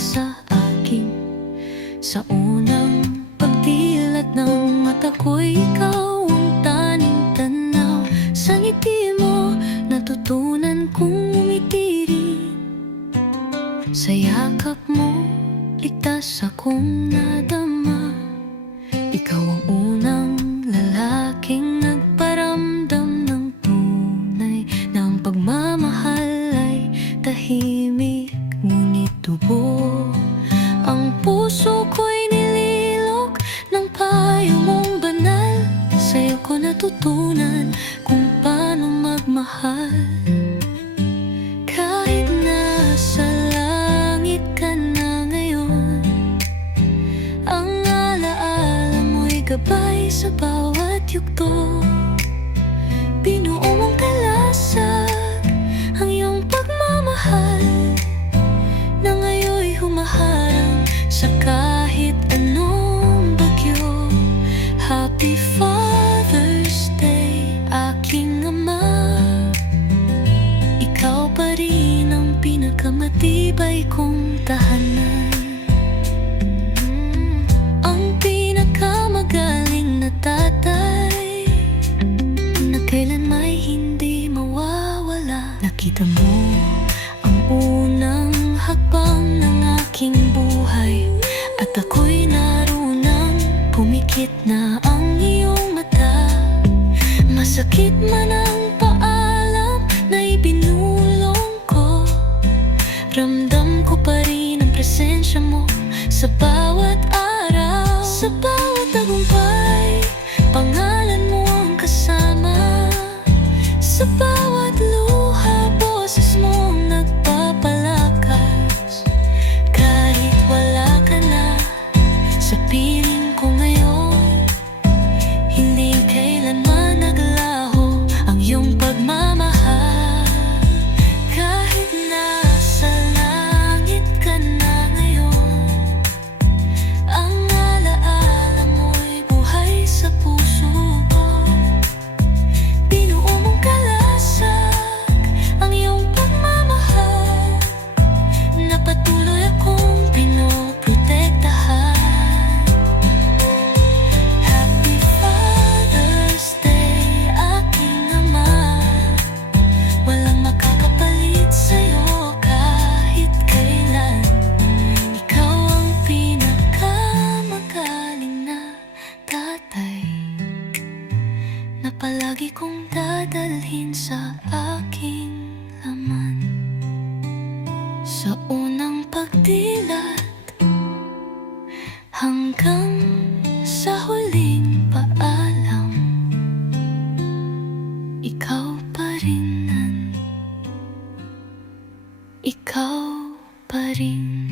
sa akin. Sa unang pagdilat ng mata ko'y ikaw ang tanging tanaw. Sa ngiti mo natutunan kong umiti rin. Sa yakap mo ligtas akong nadama. Ikaw ang unang lalaking nagparamdam ng tunay na ang pagmamahal ay tahimik ngunit tubo. Ang puso ko'y nililok ng payo mong banal. Sa'yo ko natutunan kung paano magmahal. Kahit nasa langit ka na ngayon, ang alaala mo'y gabay sa bawat yugto. Binuo mong kalasag ang iyong pagmamahal na ngayon'y humaharang sa kahit anong bagyo. Happy Father's Day, aking ama. Ikaw pa rin ang pinakamatibay kong tahanan. Ang pinakamagaling na tatay na kailan may hindi mawawala. Nakita mo ang unang hakbang ng aking buhay, at ako'y narunang pumikit na ang iyong mata. Masakit man ang paalam na ibinulong ko, ramdam ko pa rin ang presensya mo sa bawat araw. Sa bawat tagumpay, pangalan mo ang kasama. Sa bawat luha, boses mo ang nagpapalakas. Kahit wala ka na sa piling ko ngayon, hindi kailanman naglaho ang iyong pagmamahal. Kahit nasa langit ka na ngayon, ang alaala mo'y buhay sa puso ko. Binuo mong kalasag ang iyong pagmamahal na patuloy akong pinoprotektahan. Happy Father's Day, aking ama. Walang makakapalit sa'yo kahit kailan. Ikaw ang pinakamagaling na tatay na palagi kong dadalhin sa aking laman. Sa unang pagdilat hanggang sa huling paalam, ikaw pa rin. Ikaw pa rin.